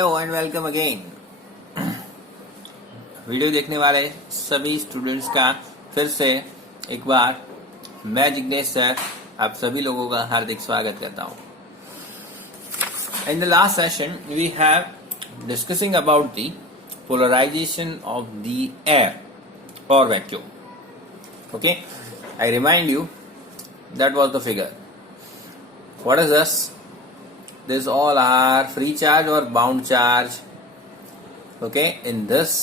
Hello and welcome again. Video देखने वाले सभी स्टूडेंट्स का फिर से एक बार मैं जिग्नेश सर आप सभी लोगों का हार्दिक स्वागत करता हूं। In the last session we have discussing about the polarisation of the air और vacuum. Okay, I remind you that was the figure. What is this? This all are free charge or bound charge. Okay, in this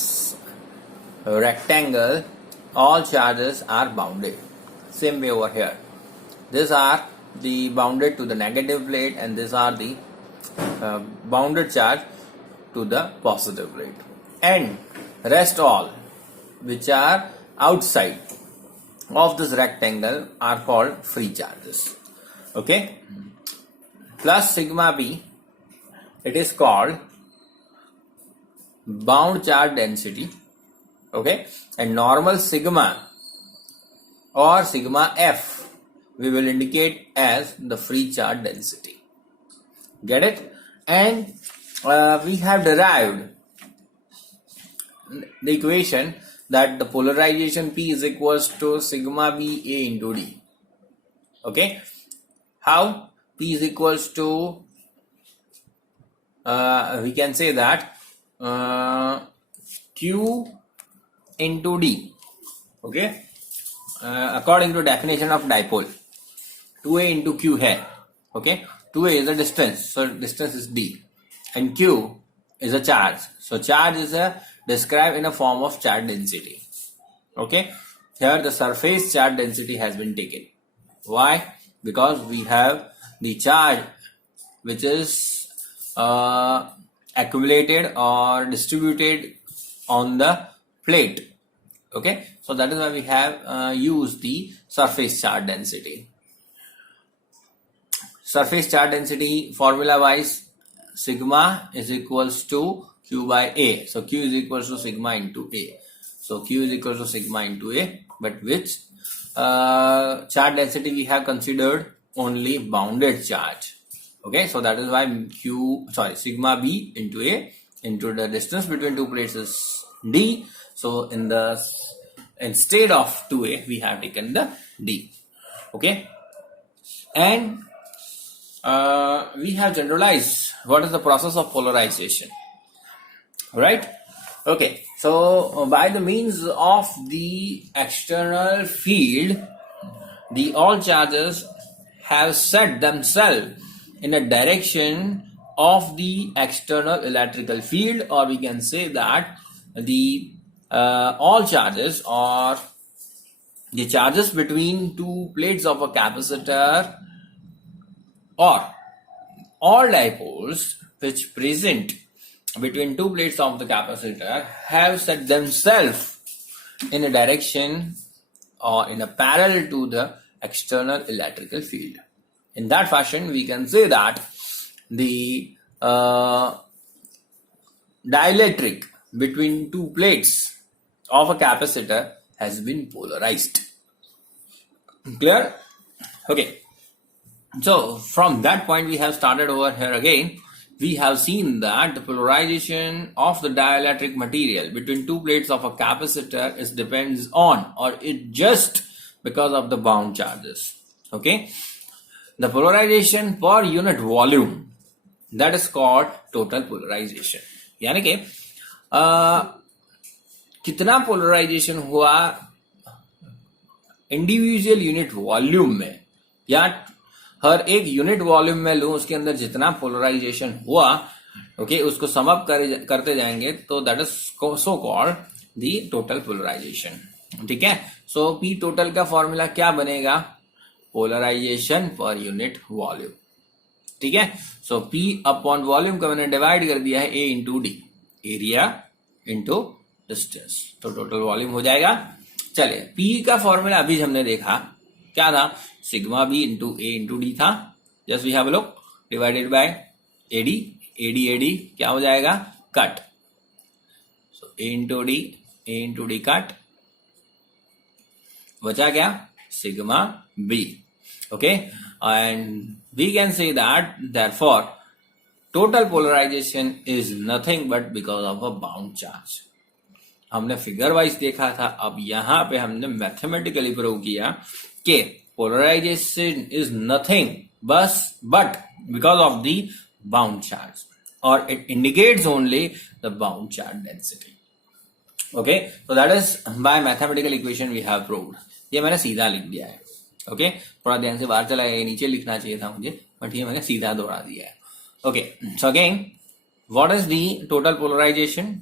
rectangle all charges are bounded. Same way over here. These are the bounded to the negative plate and these are the bounded charge to the positive plate. And rest all which are outside of this rectangle are called free charges. Okay, plus sigma b, it is called bound charge density. Okay, and normal sigma or sigma f we will indicate as the free charge density. Get it? And we have derived the equation that the polarization P is equals to sigma B A into D. Okay, how? P is equals to we can say that Q into D. Okay, according to definition of dipole, 2A into Q है. Okay, 2A is the distance, so distance is D, and Q is a charge. So charge is described in a form of charge density. Okay, here the surface charge density has been taken. Why? Because we have the charge which is accumulated or distributed on the plate. Okay, so that is why we have used the surface charge density. Surface charge density formula wise, sigma is equals to Q by A. So Q is equals to sigma into A. So Q is equals to sigma into A. But which charge density we have considered? Only bounded charge. Okay, so that is why sigma B into A into the distance between two plates is D. So instead of 2A we have taken the D. Okay, and we have generalized what is the process of polarization. Right? Okay, so by the means of the external field, the all charges have set themselves in a direction of the external electrical field, or we can say that the all charges or the charges between two plates of a capacitor or all dipoles which present between two plates of the capacitor have set themselves in a direction or in a parallel to the external electrical field. In that fashion, we can say that the dielectric between two plates of a capacitor has been polarized. Clear? Okay. So from that point we have started over here again. We have seen that the polarization of the dielectric material between two plates of a capacitor is depends on or it just because of the bound charges. Okay, the polarization per unit volume, that is called total polarization. यानी कि कितना polarisation हुआ individual unit volume में या हर एक unit volume में लूं उसके अंदर जितना पोलराइजेशन हुआ, ओके, उसको सम अप करते जाएंगे तो that is so called the total polarisation. ठीक है, सो पी टोटल का फॉर्मूला क्या बनेगा? Polarisation per unit volume. ठीक है, सो पी अपॉन वॉल्यूम का मैंने डिवाइड कर दिया है A into D, area into distance, तो टोटल वॉल्यूम हो जाएगा. चलिए, पी का फॉर्मूला अभी हमने देखा क्या था? Sigma B into A into D था. Just we have a look, divided by AD, AD AD क्या हो जाएगा? Cut. So A into D cut, बचा क्या? Sigma B. Okay, and we can say that therefore total polarisation is nothing but because of a bound charge. हमने figure wise देखा था, अब यहां पे हमने मैथमेटिकली प्रूव किया कि polarisation is nothing but because of the bound charge, और it indicates only the bound charge density. Okay, so that is by mathematical equation we have proved। ये मैंने सीधा लिख दिया है। ओके, थोड़ा ध्यान से बाहर चला गया, नीचे लिखना चाहिए था मुझे, बट ये मैंने सीधा दौड़ा दिया है। Okay, so again, what is the total polarization?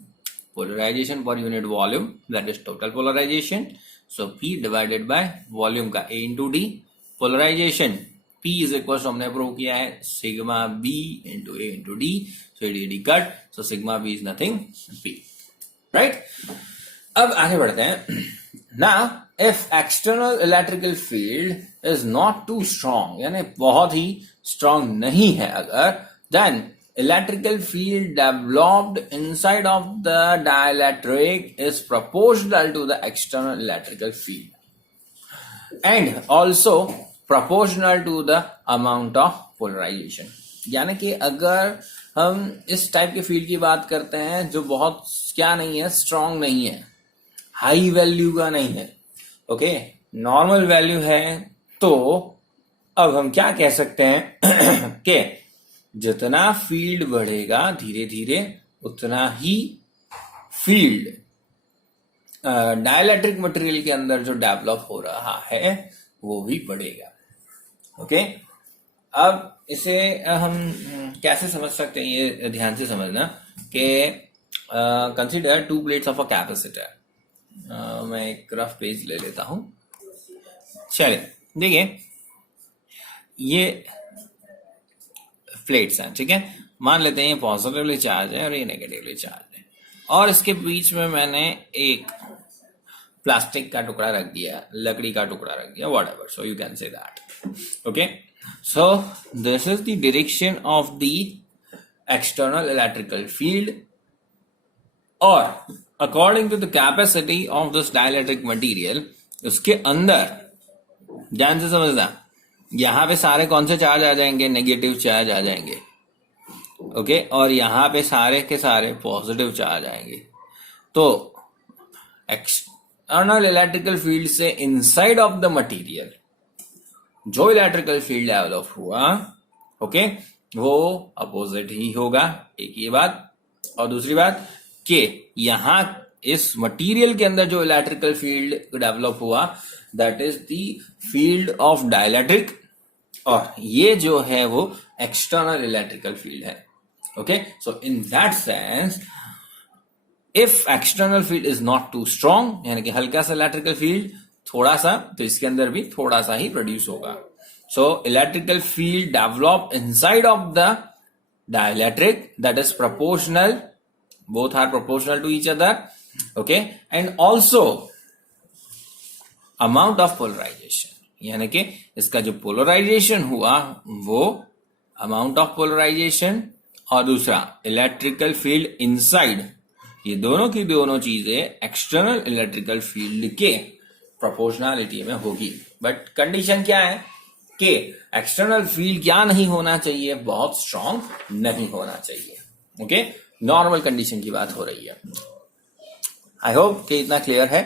Polarization per unit volume, that is total polarization. So P divided by volume का A into D। Polarization P is equal to हमने प्रूव किया है sigma B into A into D। So D cut, so sigma B is nothing P। Right, अब आगे बढ़ते हैं। Now if external electrical field is not too strong, यानी बहुत ही स्ट्रॉन्ग नहीं है अगर, then electrical field developed inside of the dielectric is proportional to the external electrical field and also proportional to the amount of polarisation. यानी कि अगर हम इस टाइप के फील्ड की बात करते हैं जो बहुत क्या नहीं है, स्ट्रांग नहीं है, हाई वैल्यू का नहीं है, ओके, नॉर्मल वैल्यू है, तो अब हम क्या कह सकते हैं कि जितना फील्ड बढ़ेगा धीरे धीरे उतना ही फील्ड डाइलेक्ट्रिक मटेरियल के अंदर जो डेवलप हो रहा है वो भी बढ़ेगा। ओके, अब इसे हम कैसे समझ सकते हैं, ये ध्यान से समझना कि consider to plates of a capacitor. मैं एक रफ पेज ले लेता हूं। चलिए देखिए, ये प्लेट्स हैं, ठीक है, मान लेते हैं ये पॉजिटिवली चार्ज है और ये नेगेटिवली चार्ज है, और इसके बीच में मैंने एक प्लास्टिक का टुकड़ा रख दिया, लकड़ी का टुकड़ा रख दिया, whatever, so you can say that. Okay, so this is the direction of the external electrical field, or according to the capacity of this dielectric material, उसके अंदर ध्यान से समझना, यहां पे सारे कौन से चार्ज आ जाएंगे, नेगेटिव चार्ज आ जाएंगे। ओके, और यहां पे सारे के सारे पॉजिटिव चार्ज आएंगे। तो एक्सटर्नल इलेक्ट्रिकल फील्ड से इनसाइड ऑफ द मटेरियल जो इलेक्ट्रिकल फील्ड डेवलप हुआ, ओके, वो अपोजिट ही होगा। एक ये बात, और दूसरी बात कि यहां इस मटेरियल के अंदर जो इलेक्ट्रिकल फील्ड डेवलप हुआ that is the field of dielectric, और ये जो है वो एक्सटर्नल इलेक्ट्रिकल फील्ड है। Okay, so in that sense if external field is not too strong, यानी कि हल्का सा इलेक्ट्रिकल फील्ड थोड़ा सा, तो इसके अंदर भी थोड़ा सा ही प्रोड्यूस होगा। So electrical field develop inside of the dielectric that is proportional, both are proportional to each other, okay, and also amount of polarisation, यानी कि इसका जो पोलराइजेशन हुआ वो अमाउंट ऑफ पोलराइजेशन, और दूसरा इलेक्ट्रिकल फील्ड इनसाइड, ये दोनों की दोनों चीजें एक्सटर्नल इलेक्ट्रिकल फील्ड के प्रोपोर्शनलिटी में होगी। बट कंडीशन क्या है कि एक्सटर्नल फील्ड क्या नहीं होना चाहिए, बहुत स्ट्रांग नहीं होना चाहिए। ओके, नॉर्मल कंडीशन की बात हो रही है। आई होप कि इतना क्लियर है।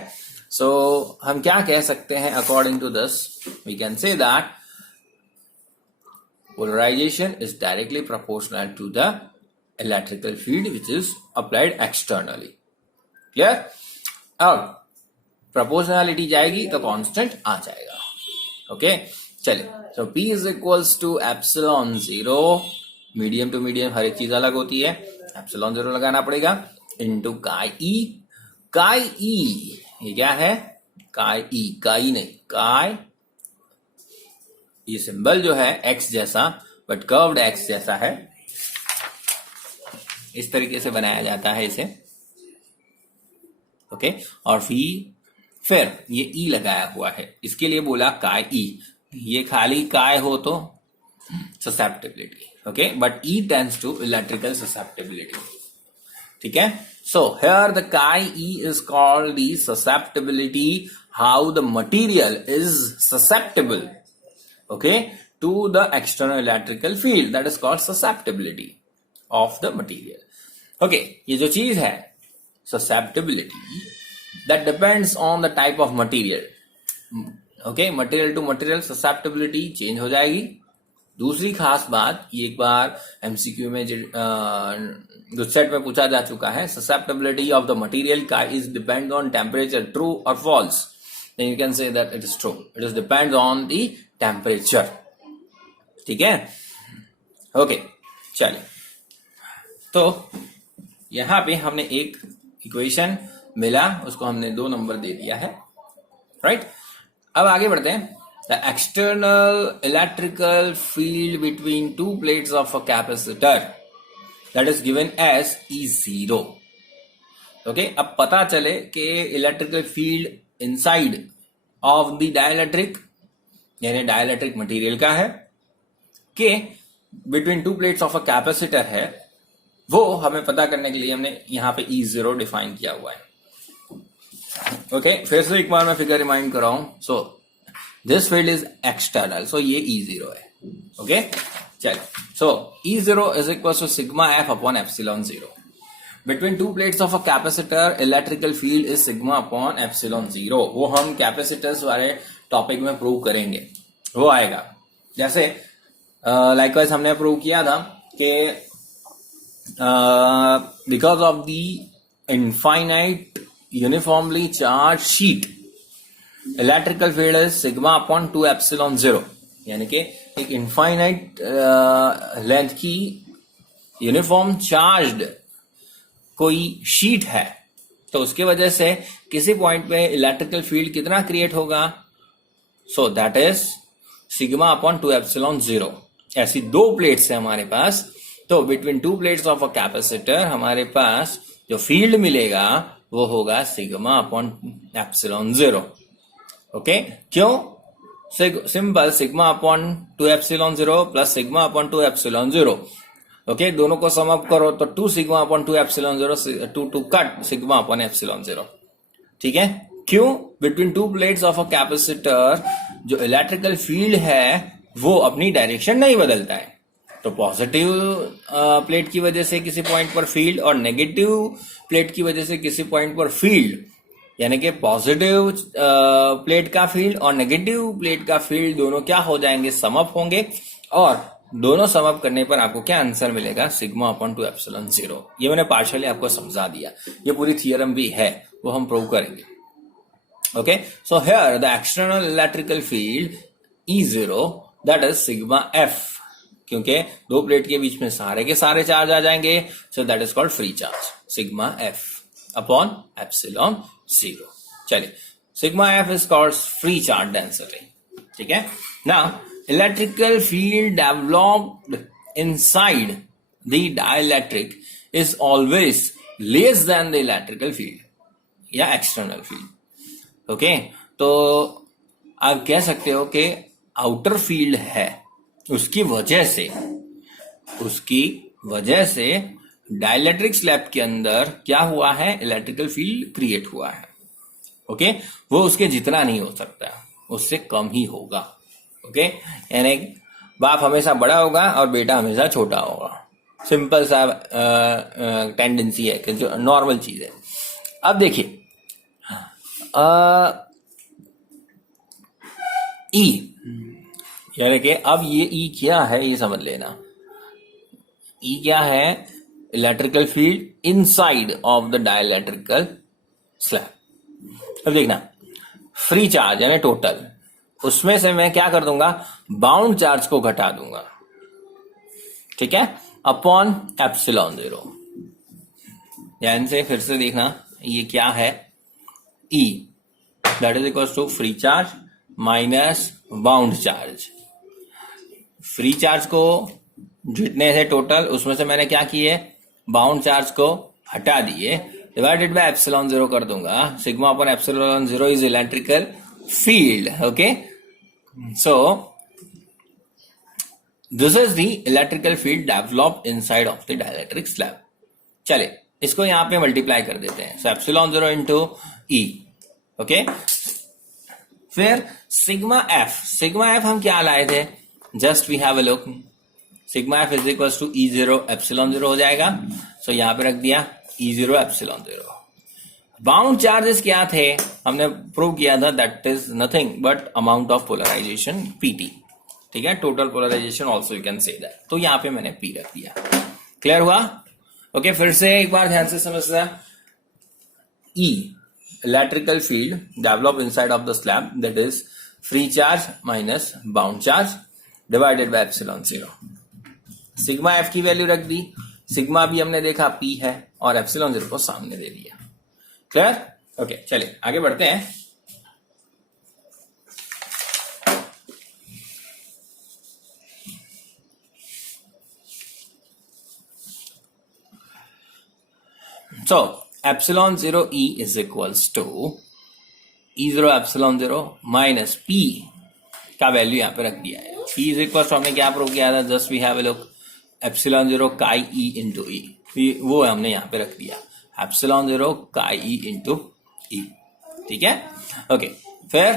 सो हम क्या कह सकते हैं, according to this we can say that polarisation is directly proportional to the electrical field which is applied externally. Clear? अब प्रोपोर्शनलिटी जाएगी तो कांस्टेंट आ जाएगा। ओके, चलिए, so P is equals to epsilon 0, medium to medium हर एक चीज अलग होती है, एप्सिलॉन 0 लगाना पड़ेगा, इनटू काई ई। काई ई ये क्या है, काई ई, काई नहीं, काई, ये सिंबल जो है एक्स जैसा बट कर्व्ड एक्स जैसा है, इस तरीके से बनाया जाता है इसे। ओके, और फिर ये ई लगाया हुआ है, इसके लिए बोला काय ई। ये खाली काय हो तो susceptibility, okay, but E tends to electrical susceptibility. ठीक है, so here the chi E is called the susceptibility, how the material is susceptible, okay, to the external electrical field, that is called susceptibility. of the material. Okay, ये जो चीज है susceptibility that depends on the type of material. Okay, material to material susceptibility change हो जाएगी. दूसरी खास बात, ये एक बार एमसीक्यू में जो सेट में पूछा जा चुका है, susceptibility of the material is depend on temperature, true or false? Then you can say that it is true. It is depends on the temperature. ठीक है? ओके, चलिए. तो यहां पे हमने एक इक्वेशन मिला, उसको हमने 2 नंबर दे दिया है, राइट? अब आगे बढ़ते हैं. The external electrical field between two plates of a capacitor that is given as E0. Okay, अब पता चले कि electrical field inside of the dielectric, यानी dielectric material का है, कि between two plates of a capacitor है, वो हमें पता करने के लिए हमने यहाँ पे E0 डिफाइन किया हुआ है. ओके, फिर से एक बार मैं फिगर रिमाइंड कर रहा हूं. So this field is external, so ये E0 है. ओके, चलिए. So E0 is equal to sigma F upon epsilon 0. Between two plates of a capacitor electrical field is sigma upon epsilon 0. वो हम capacitors वाले topic में prove करेंगे, वो आएगा. जैसे लाइकवाइज हमने प्रूव किया था कि because of the infinite uniformly charge sheet, electrical field is sigma upon 2 epsilon 0. यानी कि एक इनफाइनाइट लेंथ की यूनिफॉर्म चार्ज्ड कोई शीट है, तो उसके वजह से किसी पॉइंट पे इलेक्ट्रिकल फील्ड कितना क्रिएट होगा? सो that is sigma upon 2 epsilon 0. ऐसी 2 प्लेट्स है हमारे पास, तो between 2 plates of a capacitor हमारे पास जो फील्ड मिलेगा वो होगा सिग्मा अपॉन एप्सिलॉन 0. ओके, क्यों? Simple, sigma upon 2 epsilon 0 plus sigma upon 2 epsilon 0. Okay, दोनों को सम अप करो तो 2 sigma upon 2 epsilon 0, 2 cut sigma upon epsilon 0. ठीक है? क्यों? Between 2 plates of a capacitor जो इलेक्ट्रिकल फील्ड है वो अपनी डायरेक्शन नहीं बदलता है. तो पॉजिटिव प्लेट की वजह से किसी पॉइंट पर फील्ड और नेगेटिव प्लेट की वजह से किसी पॉइंट पर फील्ड, यानी कि पॉजिटिव प्लेट का फील्ड और नेगेटिव प्लेट का फील्ड दोनों क्या हो जाएंगे? सम अप होंगे, और दोनों सम अप करने पर आपको क्या आंसर मिलेगा? Sigma upon 2 epsilon 0. ये मैंने पार्शियली आपको समझा दिया, ये पूरी थियरम भी है, वो हम प्रूव करेंगे. Okay, so here the external electrical field E0 that is sigma F, क्योंकि 2 प्लेट के बीच में सारे के सारे चार्ज आ जाएंगे, सो that is called free charge. Sigma F upon epsilon 0. चलिए, sigma F is called free charge density. ठीक है? Now electrical field developed inside the dielectric is always less than the electrical field या external field. Okay, तो आप कह सकते हो कि आउटर फील्ड है, उसकी वजह से डाइलेक्ट्रिक स्लैब के अंदर क्या हुआ है? इलेक्ट्रिकल फील्ड क्रिएट हुआ है. ओके, वो उसके जितना नहीं हो सकता, उससे कम ही होगा. ओके, यानी बाप हमेशा बड़ा होगा और बेटा हमेशा छोटा होगा. सिंपल सा टेंडेंसी है कि जो नॉर्मल चीज है. अब देखिए, ई, यानी कि अब ये ई क्या है ये समझ लेना. ई क्या है? Electrical field inside of the dielectrical slab. अब देखना, फ्री चार्ज यानी टोटल, उसमें से मैं क्या कर दूंगा? बाउंड चार्ज को घटा दूंगा. ठीक है? Upon epsilon 0. ध्यान से फिर से देखना, ये क्या है? E that is equal to free charge minus bound charge. Free charge को जितने से टोटल, उसमें से मैंने क्या किए? बाउंड चार्ज को हटा दिए, डिवाइडेड बाय एप्सिलॉन 0 कर दूंगा. Sigma upon epsilon 0 is electrical field. Okay, so this is the electrical field developed inside of the dielectric slab. चलिए, इसको यहां पे मल्टीप्लाई कर देते हैं. So epsilon 0 into E. Okay, फिर सिग्मा एफ. सिग्मा एफ हम क्या लाए थे? Just we have a look. Sigma F is equal to E zero epsilon zero हो जाएगा. सो यहां पे रख दिया E zero epsilon zero. Bound charges क्या थे, हमने प्रूव किया था, that is nothing but amount of polarization PT. ठीक है, total polarization also you can say that. तो यहां पे मैंने पी रख दिया. क्लियर हुआ? ओके, फिर से एक बार ध्यान से समझना. E electrical field develop inside of the slab, that is free charge minus bound charge divided by epsilon zero. Sigma F की वैल्यू रख दी, सिग्मा भी हमने देखा पी है, और एप्सिलॉन जीरो को सामने दे दिया. क्लियर? ओके, चलिए आगे बढ़ते हैं. So epsilon zero E is equals to E zero epsilon zero minus P का वैल्यू यहां पे रख दिया है. P is equals to हमने क्या प्रूव किया था, just we have a look, epsilon zero chi E into E. वो हमने यहां पे रख दिया, epsilon zero chi E into E. ठीक है, ओके. फिर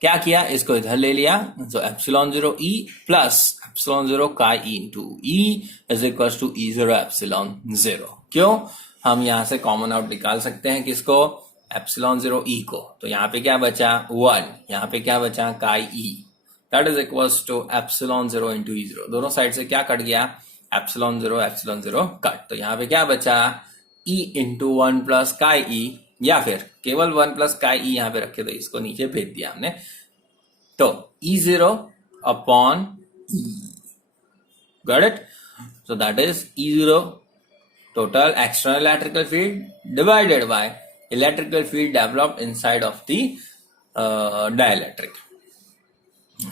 क्या किया, इसको इधर ले लिया, तो epsilon zero E plus epsilon zero chi E into E is equals to E zero epsilon zero. क्यों? हम यहां से कॉमन आउट निकाल सकते हैं, किसको, एप्सिलॉन जीरो ई को. तो यहां पे क्या बचा, 1. यहां पे क्या बचा, chi E, that is equals to epsilon zero into E zero. दोनों साइड से क्या कट गया, एप्सिलॉन जीरो कट. तो यहां पे क्या बचा, ई इंटू 1 प्लस काई ई, या फिर केवल 1 प्लस काई ई यहां पे रखे, तो इसको नीचे भेज दिया हमने. तो E zero upon E, got it. So that is E zero total external electrical field divided by electrical field developed inside of the dielectric.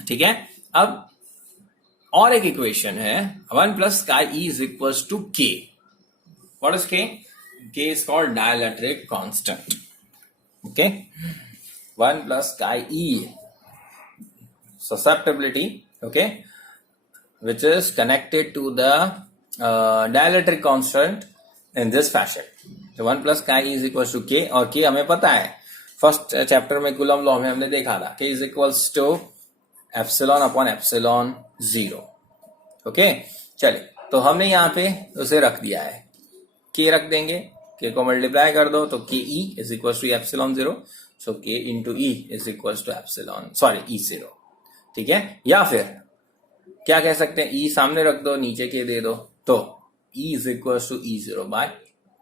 ठीक है, अब और एक इक्वेशन है, 1 plus chi E is equals to K. What is K? K is called dielectric constant. Okay, 1 plus chi E susceptibility, okay, which is connected to the dielectric constant in this fashion. So 1 plus chi E is equals to K, और K हमें पता है, first chapter में coulomb law में हमने देखा था, K is equals to epsilon upon epsilon zero. Okay, चलिए, तो हमने यहाँ पे उसे रख दिया है, K रख देंगे, K को मल्टीप्लाई कर दो, तो K E is equals to epsilon zero. So K into E is equals to epsilon, sorry, E zero. ठीक है, या फिर क्या कह सकते हैं, E सामने रख दो, नीचे K दे दो, तो E is equals to E zero by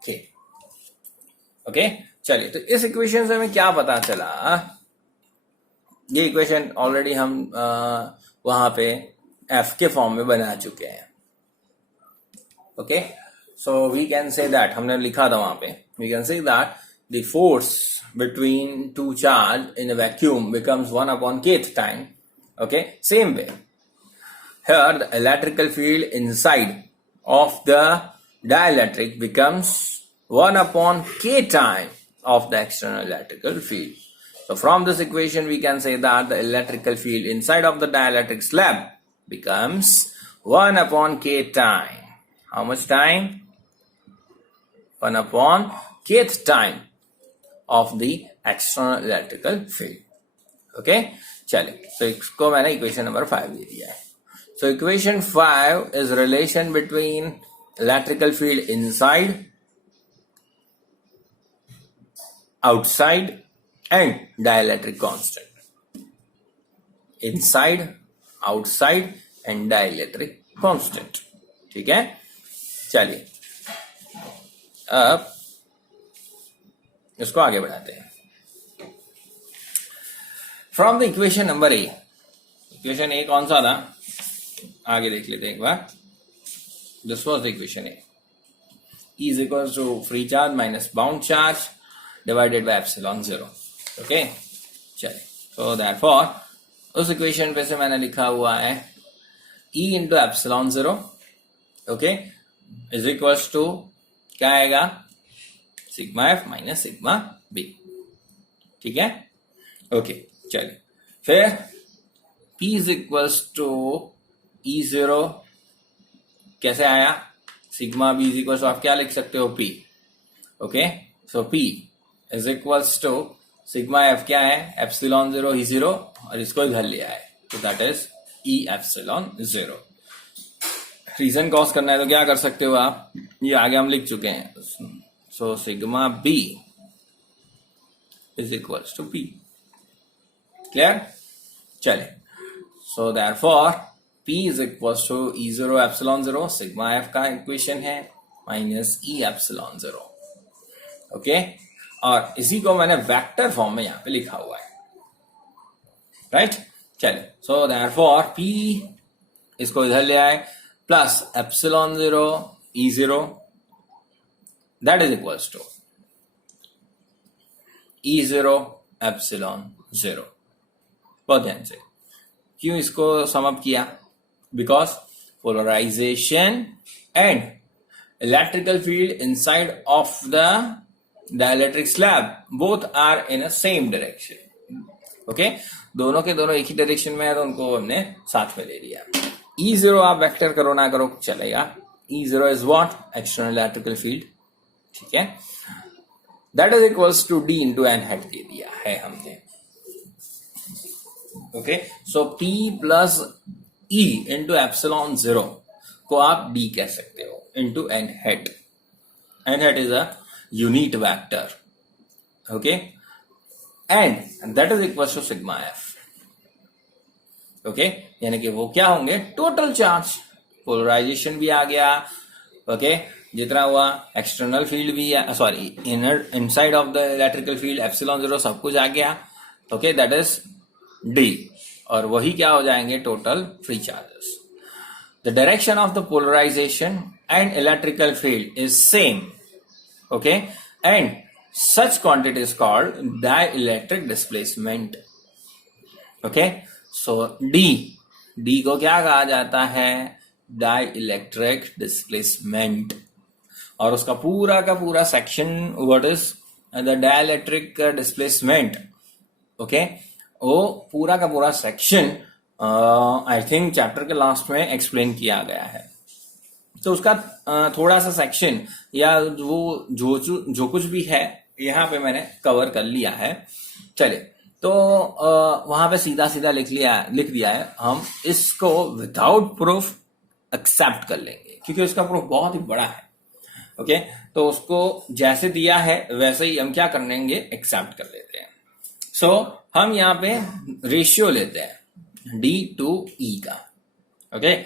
K. Okay, चलिए, तो इस इक्वेशन से हमें क्या पता चला, ये इक्वेशन ऑलरेडी हम वहां पे F के फॉर्म में बना चुके हैं. Okay, so we can say that, हमने लिखा था वहां पे, we can say that the force between two charge in a vacuum becomes 1 upon kth time. Okay, same way here the electrical field inside of the dielectric becomes 1 upon k time of the external electrical field. So from this equation we can say that the electrical field inside of the dielectric slab becomes 1 upon k time. How much time? 1 upon kth time of the external electrical field. Okay, चलिए, so इसको मैंने equation number 5 दे दिया है. So equation 5 is relation between electrical field inside, outside and dielectric constant. Inside, outside and dielectric constant. ठीक है, चलिए अब इसको आगे बढ़ाते हैं. From the equation number A, equation A कौन सा था, आगे देख लेते हैं एक बार. This was the equation A. E is equals to free charge minus bound charge divided by epsilon zero. Okay, चलिए, so therefore उस इक्वेशन पे से मैंने लिखा हुआ है E into epsilon zero, okay, is equals to क्या आएगा, sigma F minus sigma B. ठीक है, ओके, चलिए, फिर P is equals to E zero कैसे आया, sigma B is equal to, आप क्या लिख सकते हो, P. Okay, so P is equals to sigma F क्या है, एप्सिलॉन जीरो ई जीरो, और इसको इधर लिया है, तो that is E epsilon zero. Reason cause करना है तो क्या कर सकते हो आप, ये आगे हम लिख चुके हैं. So sigma B is equals to P. Clear? चले. So therefore P is equals to E zero epsilon zero, sigma F का इक्वेशन है, minus E epsilon zero. Okay, और इसी को मैंने वेक्टर फॉर्म में यहां पे लिखा हुआ है. राइट? चले. सो देयरफॉर पी, इसको इधर ले आए, plus epsilon zero E zero, that is equals to E zero epsilon zero. बहुत ध्यान से. क्यों इसको सम अप किया? Because polarization and electrical field inside of the dielectric slab both are in a same direction. Okay, दोनों के दोनों एक ही डायरेक्शन में है तो उनको हमने साथ में ले लिया. ई जीरो आप वेक्टर करो ना करो चलेगा. E zero is what? External electrical field. ठीक है, that is equals to D into N head दे दिया है हमने. Okay, so P plus E into epsilon zero को आप डी कह सकते हो into N head. N head is a unit vector. Okay, and that is equals to sigma F. Okay, यानी कि वो क्या होंगे? Total charge. पोलराइजेशन भी आ गया. ओके, जितना हुआ एक्सटर्नल फील्ड भी, sorry inner inside of the electrical field epsilon zero सब कुछ आ गया. Okay, that is D. और वही क्या हो जाएंगे? Total free charges. The direction of the polarization and electrical field is same. Okay, and such quantity is called dielectric displacement. Okay, so D को क्या कहा जाता है? dielectric displacement. और उसका पूरा का पूरा section what is the dielectric displacement. Okay, वो पूरा का पूरा सेक्शन आई थिंक चैप्टर के लास्ट में एक्सप्लेन किया गया है. तो उसका थोड़ा सा सेक्शन या जो कुछ भी है यहाँ पे मैंने कवर कर लिया है. चले, तो वहां पे सीधा सीधा लिख दिया है. हम इसको विदाउट प्रूफ एक्सेप्ट कर लेंगे क्योंकि उसका प्रूफ बहुत ही बड़ा है. ओके, तो उसको जैसे दिया है वैसे ही हम क्या कर लेंगे? एक्सेप्ट कर लेते हैं. सो हम यहाँ पे रेशियो लेते हैं डी टू ई का. Okay,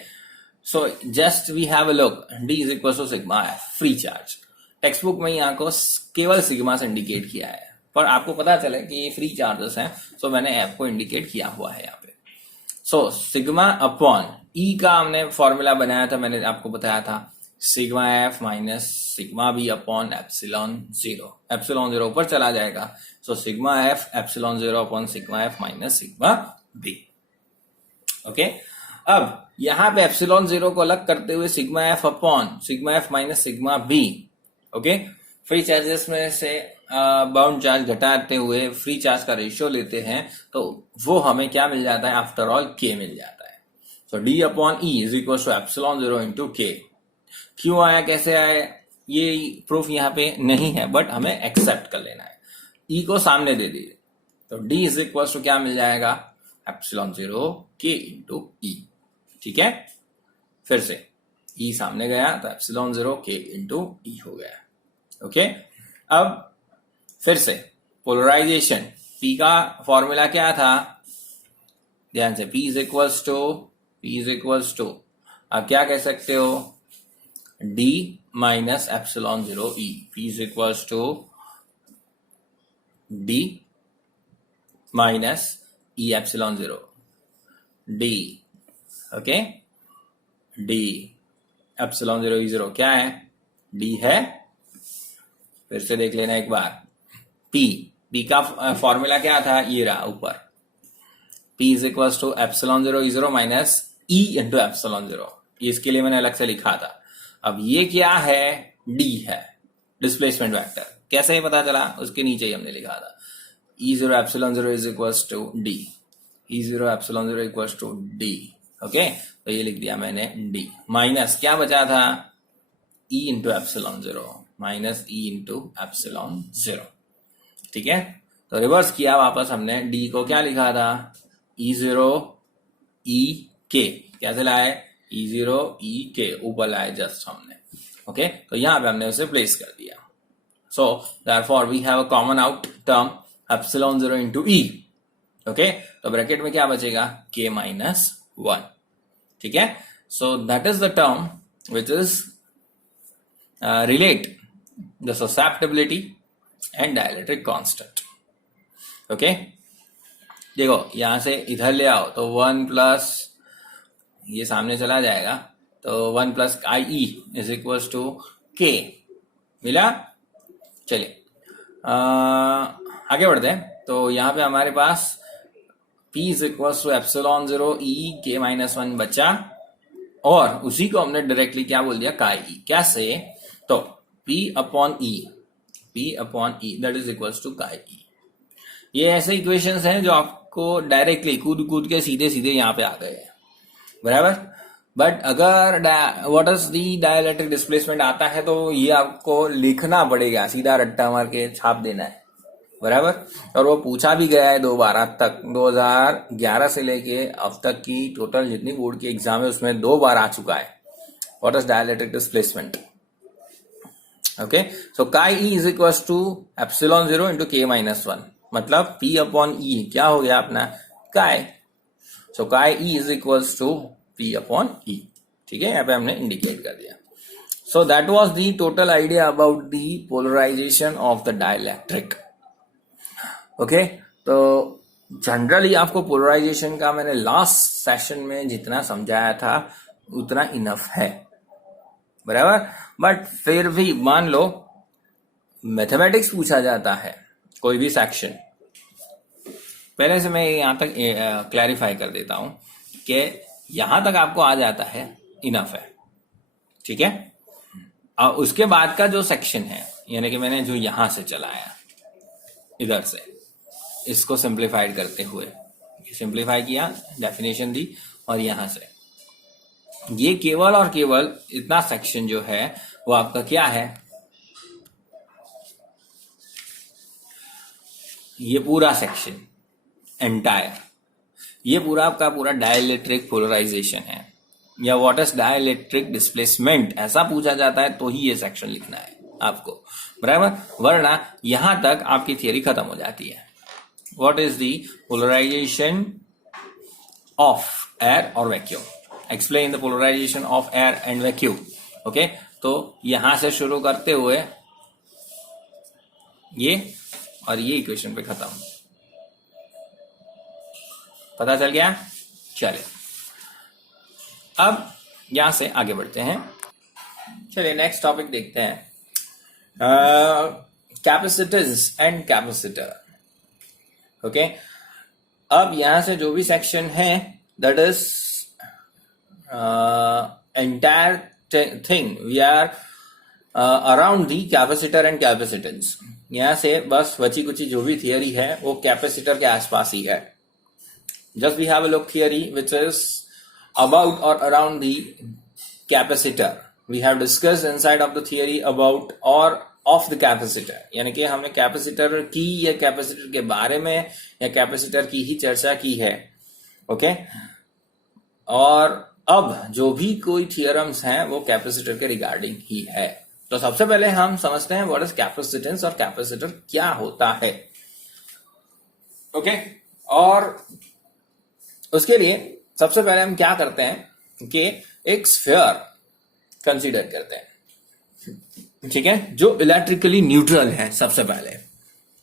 so just we have a look. D is equal to sigma F, free charge. Textbook में यहाँ को केवल सिग्मा से इंडिकेट किया है, पर आपको पता चले कि ये फ्री चार्जेस हैं, सो मैंने एफ को इंडिकेट किया हुआ है यहाँ पे. सो सिग्मा अपॉन ई का हमने फॉर्मूला बनाया था, मैंने आपको बताया था sigma F minus sigma B upon epsilon zero. Epsilon zero ऊपर चला जाएगा. So sigma F epsilon zero upon sigma F minus sigma B. Okay, अब यहां पे एप्सिलॉन जीरो को अलग करते हुए sigma F upon sigma F minus sigma B. Okay, free charges में से बाउंड चार्ज घटाते हुए फ्री चार्ज का रेशियो लेते हैं तो वो हमें क्या मिल जाता है? आफ्टर ऑल के मिल जाता है. So D upon E is equal to epsilon zero into K. क्यों आया, कैसे आया, ये प्रूफ यहाँ पे नहीं है, बट हमें एक्सेप्ट कर लेना है. ई को सामने दे दीजिए तो डी इज इक्वल टू क्या मिल जाएगा? एप्सिलॉन जीरो के इंटू ई. ठीक है, फिर से ई सामने गया तो एप्सिलॉन जीरो के इंटू ई हो गया. ओके, अब फिर से पोलराइजेशन. पी का फॉर्मूला क्या था? ध्यान से, P इज इक्वल्स टू आप क्या कह सकते हो? D minus epsilon zero E. P is equals to D minus E epsilon zero. D. Okay, D epsilon zero E zero क्या है? D है. फिर से देख लेना एक बार. P का फॉर्मूला क्या था? ये रहा ऊपर. P is equal to epsilon zero E zero minus E into epsilon zero. इसके लिए मैंने अलग से लिखा था. अब ये क्या है? D है, डिस्प्लेसमेंट वेक्टर. कैसे पता चला? उसके नीचे ही हमने लिखा था E zero epsilon zero is equal to D. E zero epsilon zero equal to D. Okay, तो ये लिख दिया मैंने D. माइनस क्या बचा था? E into epsilon zero minus E into epsilon zero. ठीक है, तो रिवर्स किया वापस हमने. D को क्या लिखा था? E0 E K. कैसे लाए? E0 E के ऊपर लाए जस्ट हमने, ओके तो यहाँ पे हमने उसे प्लेस कर दिया. So therefore we have a common out term epsilon 0 into E. Okay तो ब्रैकेट में क्या बचेगा k माइनस 1. ठीक है, so that is the term which is relate the susceptibility and dielectric constant. Okay देखो यहां से इधर ले आओ तो 1 प्लस ये सामने चला जाएगा तो 1 plus I E is equal to K मिला. चलिए आगे बढ़ते हैं. तो यहाँ पे हमारे पास P is equal to epsilon 0 E K minus 1 बचा और उसी को हमने डायरेक्टली क्या बोल दिया काई ई. कैसे? तो P upon E that is equal to chi E. ये ऐसे इक्वेशंस हैं जो आपको डायरेक्टली कूद कूद के सीधे सीधे यहाँ पे आ गए हैं, बराबर. बट अगर what is the dielectric displacement आता है तो ये आपको लिखना पड़ेगा, सीधा रट्टा मार के छाप देना है, बराबर. और वो पूछा भी गया है 2 बार आज तक, 2011 से लेके अब तक की टोटल जितनी बोर्ड की एग्जाम है उसमें 2 बार आ चुका है. What is dielectric displacement? Okay so chi E is equal to epsilon 0 into K minus 1. मतलब P अपॉन ई क्या हो गया अपना काई. सो chi E is equal to P upon ई. ठीक है, यहाँ पे हमने इंडिकेट कर दिया. So that was the total idea about the polarisation of the dielectric. Okay तो जनरली आपको पोलराइजेशन का मैंने लास्ट सेशन में जितना समझाया था उतना इनफ है, बराबर. बट फिर भी मान लो मैथमेटिक्स पूछा जाता है कोई भी सेक्शन, पहले से मैं यहां तक क्लैरिफाई कर देता हूं कि यहां तक आपको आ जाता है इनफ है. ठीक है, और उसके बाद का जो सेक्शन है यानी कि मैंने जो यहां से चलाया इधर से इसको सिंप्लीफाइड करते हुए सिंप्लीफाई किया, डेफिनेशन दी और यहां से ये केवल और केवल इतना सेक्शन जो है वो आपका क्या है, ये पूरा सेक्शन एंटायर ये पूरा आपका पूरा डाइलेक्ट्रिक पोलराइजेशन है या व्हाट इज डाइलेक्ट्रिक डिस्प्लेसमेंट ऐसा पूछा जाता है तो ही ये सेक्शन लिखना है आपको, बराबर. वरना यहां तक आपकी थियरी खत्म हो जाती है. What is the polarisation of air और vacuum? Explain the polarisation of air and vacuum. Okay तो यहां से शुरू करते हुए ये और ये इक्वेशन पे खत्म. पता चल गया? चलिए अब यहां से आगे बढ़ते हैं. चलिए नेक्स्ट टॉपिक देखते हैं, कैपेसिटेंस एंड कैपेसिटर. ओके अब यहां से जो भी सेक्शन है that is entire thing we are around the capacitor and capacitance. यहां से बस बची कुची जो भी थियरी है वो कैपेसिटर के आसपास ही है. Just we have a look theory which is about और around the capacitor. We have discussed inside of the theory about और ऑफ द कैपेसिटर, यानी कि हमने कैपेसिटर की या कैपेसिटर के बारे में या कैपेसिटर की ही चर्चा की है. ओके और अब जो भी कोई थियरम्स हैं वो कैपेसिटर के रिगार्डिंग ही है. तो सबसे पहले हम समझते हैं व्हाट इज कैपेसिटेंस और कैपेसिटर क्या होता है. ओके और उसके लिए सबसे पहले हम क्या करते हैं कि एक स्फीयर कंसीडर करते हैं, ठीक है, जो इलेक्ट्रिकली न्यूट्रल है. सबसे पहले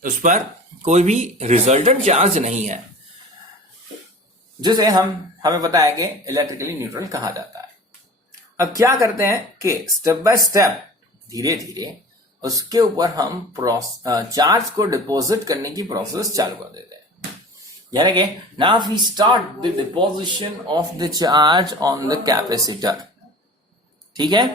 उस पर कोई भी रिजल्टेंट चार्ज नहीं है, जिसे हमें पता है कि इलेक्ट्रिकली न्यूट्रल कहा जाता है. अब क्या करते हैं कि स्टेप बाय स्टेप धीरे धीरे उसके ऊपर हम चार्ज को डिपॉजिट करने की प्रोसेस चालू कर देते हैं. यानी कि now we start the deposition of the charge on the capacitor. ठीक है,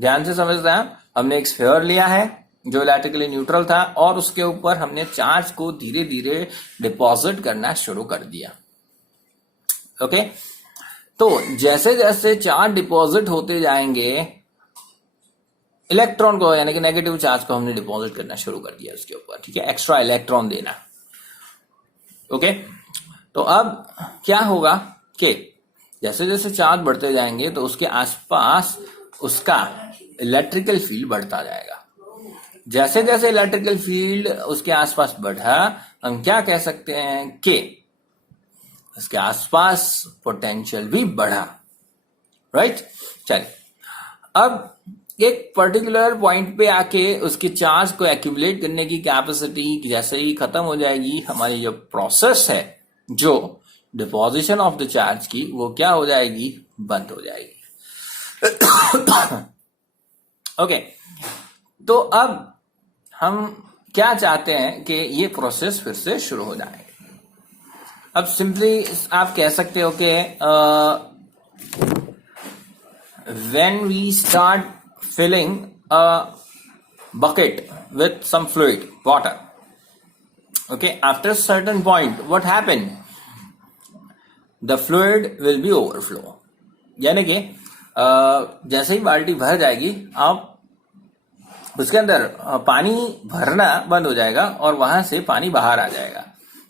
ध्यान से समझना है. हमने एक स्फीयर लिया है जो इलेक्ट्रिकली न्यूट्रल था और उसके ऊपर हमने चार्ज को धीरे धीरे डिपॉजिट करना शुरू कर दिया. ओके तो जैसे जैसे चार्ज डिपॉजिट होते जाएंगे इलेक्ट्रॉन को यानी कि नेगेटिव चार्ज को हमने डिपॉजिट करना शुरू कर दिया उसके ऊपर. ठीक है, एक्स्ट्रा इलेक्ट्रॉन देना. ओके तो अब क्या होगा कि जैसे जैसे चार्ज बढ़ते जाएंगे तो उसके आसपास उसका इलेक्ट्रिकल फील्ड बढ़ता जाएगा। जैसे जैसे इलेक्ट्रिकल फील्ड उसके आसपास बढ़ा, हम क्या कह सकते हैं कि उसके आसपास पोटेंशियल भी बढ़ा, राइट। चलिए, अब एक पर्टिकुलर पॉइंट पे आके उसके चार्ज को एक्यूमुलेट करने की कैपेसिटी जैसे ही खत्म हो जाएगी, हमारी जो प्रोसेस है जो डिपोजिशन ऑफ द चार्ज की, वो क्या हो जाएगी, बंद हो जाएगी। ओके, तो अब हम क्या चाहते हैं कि ये प्रोसेस फिर से शुरू हो जाए। अब सिंपली आप कह सकते हो कि when we start filling a bucket with some fluid, water, okay, after a certain point what happen, the fluid will be overflow, यानी कि जैसे ही बाल्टी भर जाएगी, आप उसके अंदर पानी भरना बंद हो जाएगा और वहां से पानी बाहर आ जाएगा।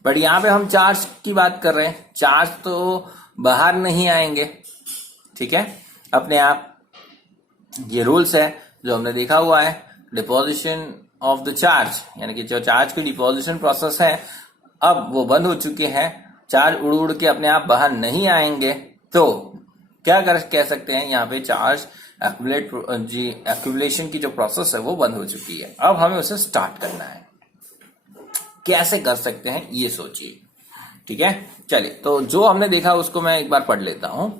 बट यहाँ पे हम चार्ज की बात कर रहे हैं, चार्ज तो बाहर नहीं आएंगे, ठीक है, अपने आप। ये रूल्स है जो हमने देखा हुआ है, डिपोजिशन ऑफ द चार्ज, यानी कि जो चार्ज की डिपोजिशन प्रोसेस है अब वो बंद हो चुके हैं, चार्ज उड़ उड़ के अपने आप बाहर नहीं आएंगे। तो क्या कह सकते हैं, यहाँ पे चार्ज एक्यूमुलेशन की जो प्रोसेस है वो बंद हो चुकी है। अब हमें उसे स्टार्ट करना है, कैसे कर सकते हैं ये सोचिए, ठीक है। चलिए, तो जो हमने देखा उसको मैं एक बार पढ़ लेता हूं।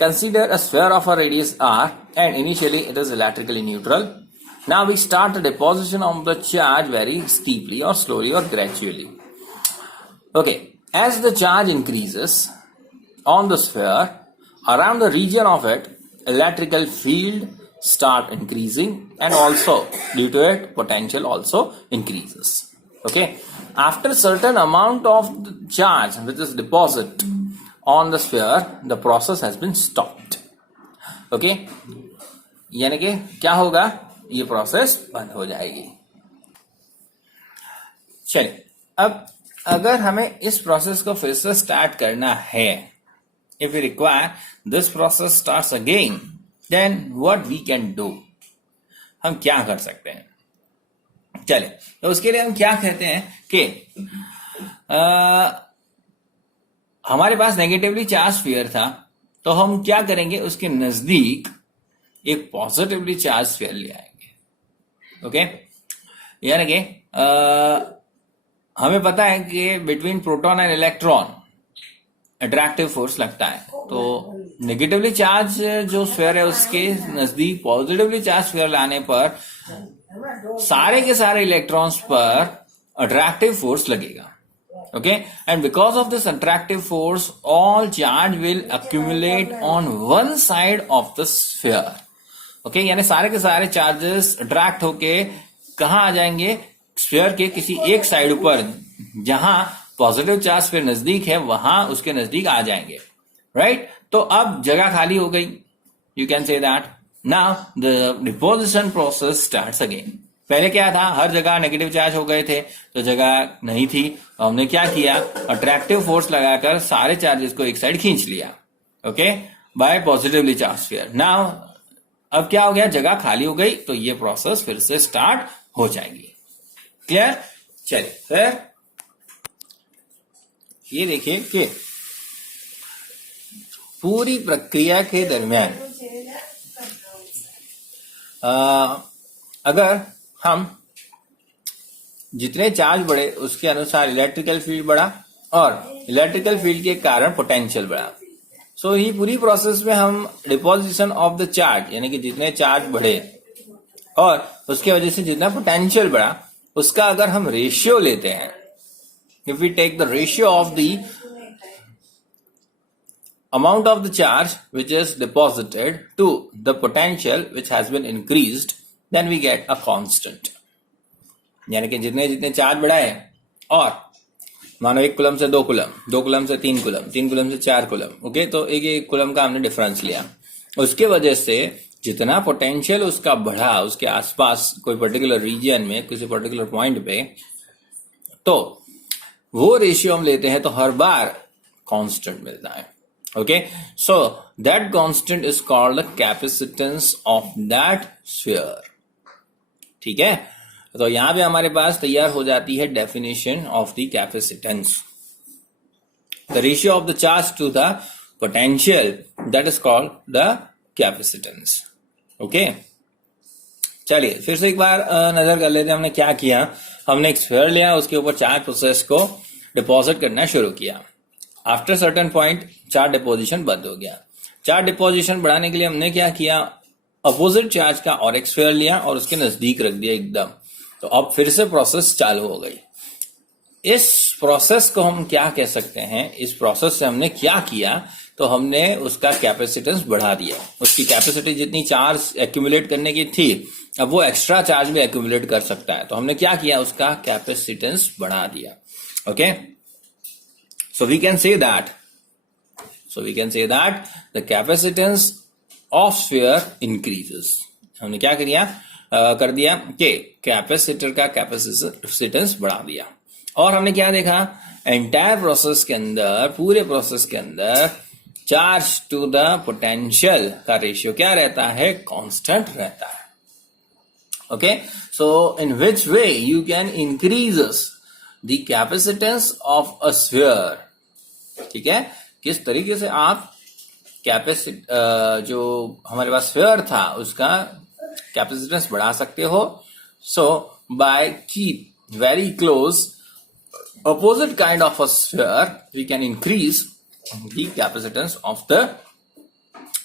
Consider a sphere of a radius r and initially it is electrically neutral. Now we start the deposition of the charge very steeply or slowly or gradually. Okay, as the charge increases on the sphere, around the region of it, electrical field start increasing and also due to it potential also increases. Okay, after certain amount of the charge which is deposited on the sphere, the process has been stopped. Okay, यानी कि क्या होगा, ये process बंद हो जाएगी। चलिए, अब अगर हमें इस प्रोसेस को फिर से स्टार्ट करना है, if we require this process starts again, then what we can do, हम क्या कर सकते हैं। चलिए, तो उसके लिए हम क्या कहते हैं कि हमारे पास नेगेटिवली चार्ज स्फीयर था, तो हम क्या करेंगे, उसके नजदीक एक पॉजिटिवली चार्ज स्फीयर ले आएंगे। ओके, यानी कि हमें पता है कि between proton and electron attractive force लगता है, तो नेगेटिवली चार्ज जो स्फीयर है उसके नजदीक पॉजिटिवली चार्ज स्फीयर लाने पर सारे के सारे इलेक्ट्रॉन्स पर अट्रैक्टिव फोर्स लगेगा। Okay, and because of this attractive force, all charge will accumulate on one side of the sphere. Okay, यानी सारे के सारे चार्जेस अट्रैक्ट होके कहाँ आ जाएंगे, स्फीयर के किसी एक साइड ऊपर, जहां पॉजिटिव चार्ज स्फीयर नजदीक है वहां उसके नजदीक आ जाएंगे, राइट। तो अब जगह खाली हो गई, you can say that now the deposition process starts again. पहले क्या था, हर जगह नेगेटिव चार्ज हो गए थे तो जगह नहीं थी, हमने क्या किया, अट्रैक्टिव फोर्स लगाकर सारे चार्जेस को एक साइड खींच लिया, okay, by positively charge sphere. Now अब क्या हो गया, जगह खाली हो गई, तो ये प्रोसेस फिर से स्टार्ट हो जाएगी। क्लियर। चलिए, फिर ये देखिए कि पूरी प्रक्रिया के दरमियान अगर हम जितने चार्ज बढ़े उसके अनुसार इलेक्ट्रिकल फील्ड बढ़ा और इलेक्ट्रिकल फील्ड के कारण पोटेंशियल बढ़ा। सो ये पूरी प्रोसेस में हम डिपोजिशन ऑफ द चार्ज, यानी कि जितने चार्ज बढ़े और उसके वजह से जितना पोटेंशियल बढ़ा, उसका अगर हम रेशियो लेते हैं, if we take the ratio of the amount of the charge which is deposited to the potential which has been increased, then we get a constant. यानी कि जितने जितने चार्ज बढ़ाए और मानो 1 कूलम से 2 कूलम, 2 कूलम से 3 कूलम, 3 कूलम से 4 कूलम, ओके, तो एक कूलम का हमने डिफरेंस लिया, उसके वजह से जितना पोटेंशियल उसका बढ़ा उसके आसपास कोई पर्टिकुलर रीजन में किसी पर्टिकुलर पॉइंट पे, तो वो रेशियो हम लेते हैं तो हर बार कांस्टेंट मिलता है। Okay, so that constant is called the capacitance of that sphere. ठीक है, तो यहां पे हमारे पास तैयार हो जाती है definition of the capacitance, the ratio of the charge to the potential, that is called the capacitance. Okay, चलिए फिर से एक बार नजर कर लेते हैं हमने क्या किया. हमने एक स्फीयर लिया, उसके ऊपर चार्ज प्रोसेस को डिपॉजिट करना शुरू किया. After certain point charge deposition बंद हो गया. चार्ज डिपोजिशन बढ़ाने के लिए हमने क्या किया, अपोजिट चार्ज का और एक स्फीयर लिया और उसके नजदीक रख दिया एकदम. तो अब फिर से प्रोसेस चालू हो गई. इस प्रोसेस को हम क्या कह सकते हैं, इस प्रोसेस से हमने क्या किया, तो हमने उसका कैपेसिटेंस बढ़ा दिया. उसकी कैपेसिटी जितनी चार्ज एक्यूमुलेट करने की थी, अब वो एक्स्ट्रा चार्ज भी एक्यूमुलेट कर सकता है. तो हमने क्या किया, उसका कैपेसिटेंस बढ़ा दिया. Okay, so we can say that the capacitance of sphere increases. हमने क्या कर दिया कि कैपेसिटर का कैपेसिटेंस बढ़ा दिया. और हमने क्या देखा, एंटायर प्रोसेस के अंदर, पूरे प्रोसेस के अंदर चार्ज टू द पोटेंशियल का रेशियो क्या रहता है, कांस्टेंट रहता है. Okay, so in which way you can increase the capacitance of a sphere. ठीक है, किस तरीके से आप जो हमारे पास स्फीयर था उसका कैपेसिटेंस बढ़ा सकते हो. So by keep very close opposite kind of a sphere, we can increase the capacitance of the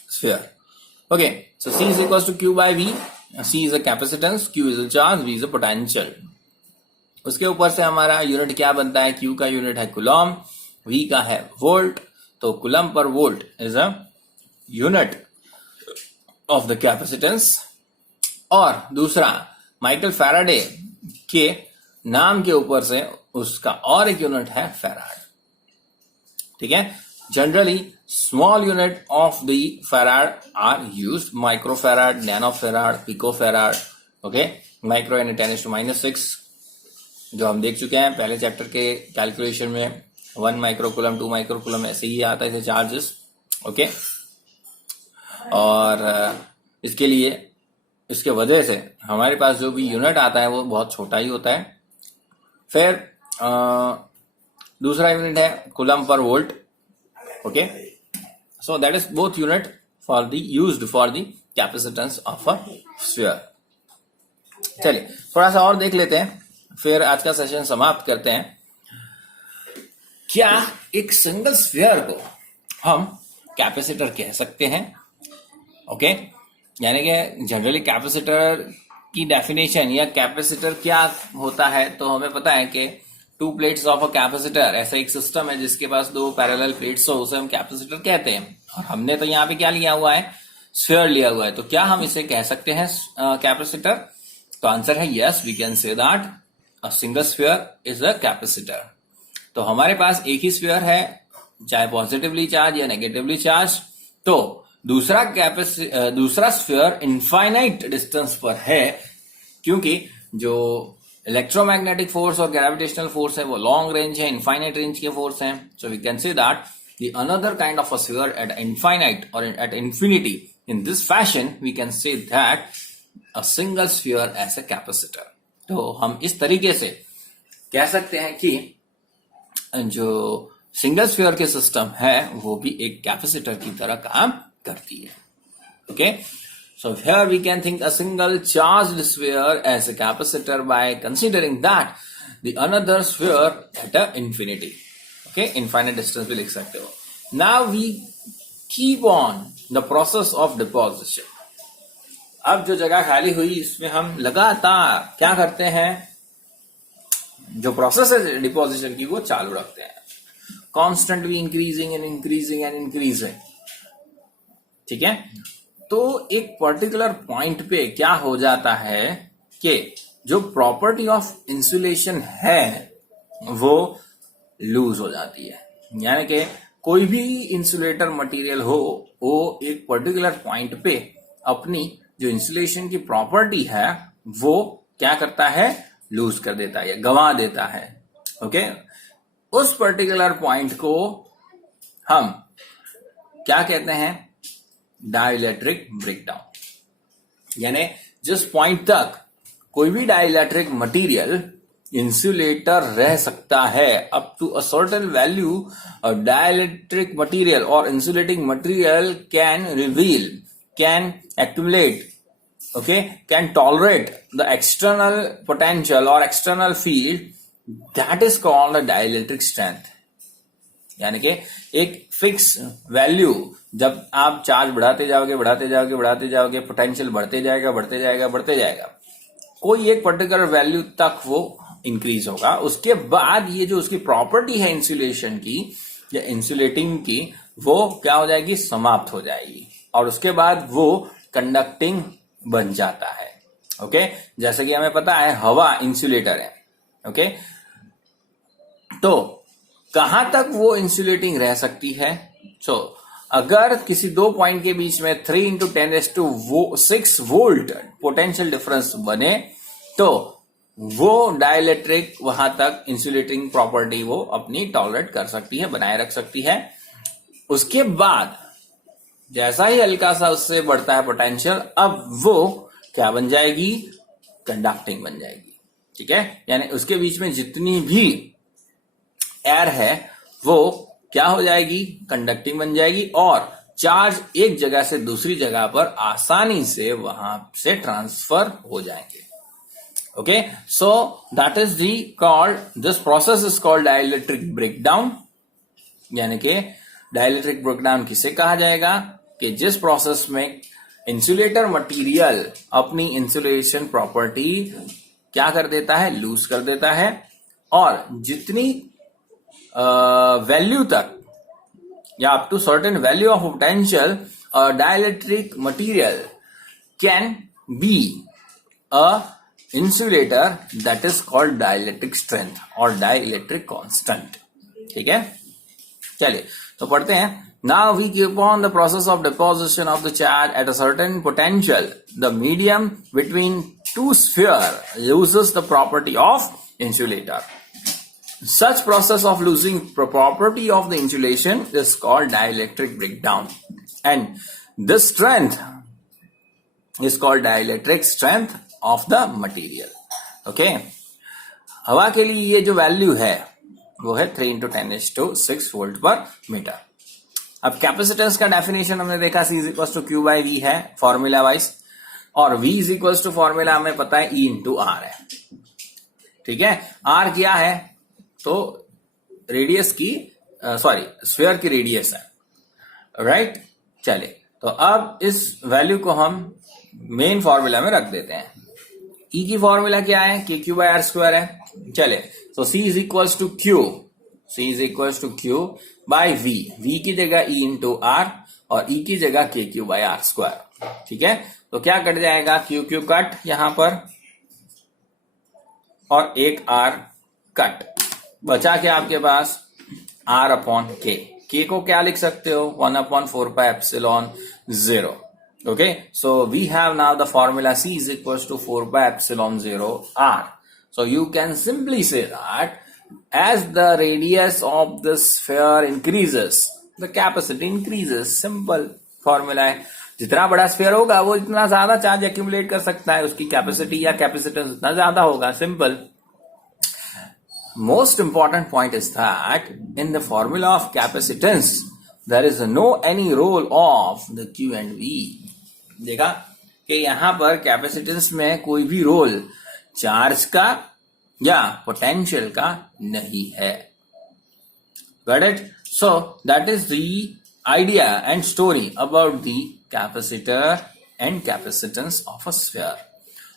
sphere. Okay, so C is equals to Q by V. C is a capacitance, Q is a charge, V is a potential. उसके ऊपर से हमारा unit क्या बनता है, Q का unit है coulomb, V का है वोल्ट. तो coulomb per volt is a unit of the capacitance. और दूसरा, माइकल फैराडे के नाम के ऊपर से उसका और एक यूनिट है फैराड. ठीक है, generally small unit of the farad are used, micro farad, nano farad, pico farad. Okay, micro यानी 10⁻⁶, जो हम देख चुके हैं पहले चैप्टर के कैलकुलेशन में. 1 माइक्रोकूलम, 2 माइक्रोकूलम, ऐसे ही आता है चार्जेस. ओके, और इसके लिए, इसके वजह से हमारे पास जो भी यूनिट आता है वो बहुत छोटा ही होता है. फिर दूसरा यूनिट है coulomb per volt. Okay, so that is both unit for the used for the capacitance of a sphere. चलिए थोड़ा सा और देख लेते हैं, फिर आज का सेशन समाप्त करते हैं. क्या एक सिंगल स्फीयर को हम कैपेसिटर कह सकते हैं? ओके, यानी कि जनरली कैपेसिटर की डेफिनेशन या कैपेसिटर क्या होता है, तो हमें पता है कि 2 प्लेट्स ऑफ अ कैपेसिटर, ऐसा एक सिस्टम है जिसके पास 2 पैरेलल प्लेट्स हो, उसे हम कैपेसिटर कहते हैं. और हमने तो यहाँ पे क्या लिया हुआ है, स्फीयर लिया हुआ है. तो क्या हम इसे कह सकते हैं कैपेसिटर? तो आंसर है yes, we can say that a single sphere is a capacitor. तो हमारे पास एक ही स्फीयर है, चाहे पॉजिटिवली चार्ज या नेगेटिवली चार्ज. तो दूसरा स्फीयर इनफाइनाइट डिस्टेंस पर है, क्योंकि जो इलेक्ट्रोमैग्नेटिक फोर्स और ग्रेविटेशनल फोर्स है वो लॉन्ग रेंज है, इनफाइनाइट रेंज के फोर्स हैं. So we can say that the another kind of a sphere at infinite और at infinity. In this fashion we can say that a single sphere as a capacitor. तो हम इस तरीके से कह सकते हैं कि जो सिंगल स्फीयर के सिस्टम है वो भी एक कैपेसिटर की तरह काम करती है. Okay, so here we can think a single charged sphere as a capacitor by considering that the another sphere at a infinity. Okay, infinite distance भी लिख सकते हो. Now we keep on the process of deposition. अब जो जगह खाली हुई इसमें हम लगातार क्या करते हैं, जो प्रोसेस है डिपोजिशन की वो चालू रखते हैं, constantly increasing and increasing and increasing. ठीक है, तो एक पर्टिकुलर पॉइंट पे क्या हो जाता है कि जो प्रॉपर्टी ऑफ इंसुलेशन है वो लूज हो जाती है. यानी कि कोई भी इंसुलेटर मटेरियल हो, वो एक पर्टिकुलर पॉइंट पे अपनी जो इंसुलेशन की प्रॉपर्टी है वो क्या करता है, लूज कर देता है या गंवा देता है. ओके, उस पर्टिकुलर पॉइंट को हम क्या कहते हैं, डाइलेक्ट्रिक ब्रेकडाउन। यानी जिस पॉइंट तक कोई भी डाइलेक्ट्रिक मटेरियल इंसुलेटर रह सकता है, up to a certain value dielectric material और insulating material can reveal, can accumulate, okay, can tolerate the external potential or external field, that is called a dielectric strength। यानी कि एक fix value, जब आप charge बढ़ाते जाओगे, potential बढ़ते जाएगा, कोई एक पर्टिकुलर वैल्यू तक वो इंक्रीज होगा। उसके बाद ये जो उसकी प्रॉपर्टी है इंसुलेशन की या इंसुलेटिंग की, वो क्या हो जाएगी, समाप्त हो जाएगी, और उसके बाद वो कंडक्टिंग बन जाता है। ओके, जैसे कि हमें पता है हवा इंसुलेटर है। ओके, तो कहां तक वो इंसुलेटिंग रह सकती है? अगर किसी दो पॉइंट के बीच में 3 × 10⁶ वोल्ट पोटेंशियल डिफरेंस बने, तो वो डाइलेक्ट्रिक वहां तक इंसुलेटिंग प्रॉपर्टी वो अपनी टॉलरेट कर सकती है, बनाए रख सकती है। उसके बाद जैसा ही हल्का सा उससे बढ़ता है पोटेंशियल, अब वो क्या बन जाएगी, कंडक्टिंग बन जाएगी। ठीक है, यानी उसके बीच में जितनी भी एयर है वो क्या हो जाएगी, कंडक्टिंग बन जाएगी, और चार्ज एक जगह से दूसरी जगह पर आसानी से वहां से ट्रांसफर हो जाएंगे। Okay, so that is the called, this process is called dielectric breakdown. यानी कि डाइलेक्ट्रिक ब्रेकडाउन किसे कहा जाएगा कि जिस प्रोसेस में इंसुलेटर मटेरियल अपनी इंसुलेशन प्रॉपर्टी क्या कर देता है, लूज कर देता है, और जितनी वैल्यू तक या up to certain value of potential dielectric material can be a insulator, that is called dielectric strength और डाइलेक्ट्रिक कांस्टेंट। ठीक है, चलिए तो पढ़ते हैं। Now we keep on the process of deposition of the charge at a certain potential. The medium between two spheres loses the property of insulator. Such process of losing property of the insulation is called dielectric breakdown. And this strength is called dielectric strength of the material. Okay? हवा के लिए ये जो value है वो है 3 × 10⁶ volt पर metre. अब कैपेसिटेंस का डेफिनेशन हमने देखा, C = Q/V है फॉर्मूला वाइज, और V = फॉर्मूला हमें पता है E × R है। ठीक है, R क्या है, तो रेडियस की स्फीयर की रेडियस है, राइट। चलिए तो अब इस वैल्यू को हम मेन फॉर्मूला में रख देते हैं। E की फॉर्मूला क्या है, KQ/R² है। चले तो C = Q/V, V की जगह E × R और E की जगह KQ/R²। ठीक है, तो क्या कट जाएगा, QQ कट यहां पर और एक R कट, बचा क्या आपके पास, R/K। K को क्या लिख सकते हो, 1/4πε0। Okay, so we have now the formula C = 4πε0R. So you can simply say that as the radius of the sphere increases, the capacity increases. Simple formula है। जितना बड़ा स्फीयर होगा वो इतना ज्यादा चार्ज एक्यूमुलेट कर सकता है, उसकी कैपेसिटी या कैपेसिटेंस उतना ज्यादा होगा। Simple. Most important point is that in the formula of capacitance there is no any role of the Q and V। देखा कि यहां पर कैपेसिटेंस में कोई भी रोल चार्ज का या पोटेंशियल का नहीं है। Got it? So that is the idea and story about the capacitor and capacitance of a sphere।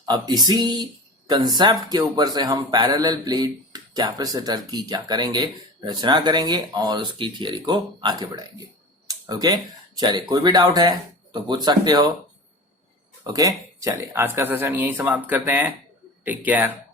अब इसी कंसेप्ट के ऊपर से हम पैरेलल प्लेट कैपेसिटर की क्या करेंगे, रचना करेंगे और उसकी थियरी को आगे बढ़ाएंगे। ओके, चलिए कोई भी डाउट है तो पूछ सकते हो। ओके, चलिए आज का सेशन यही समाप्त करते हैं। Take care.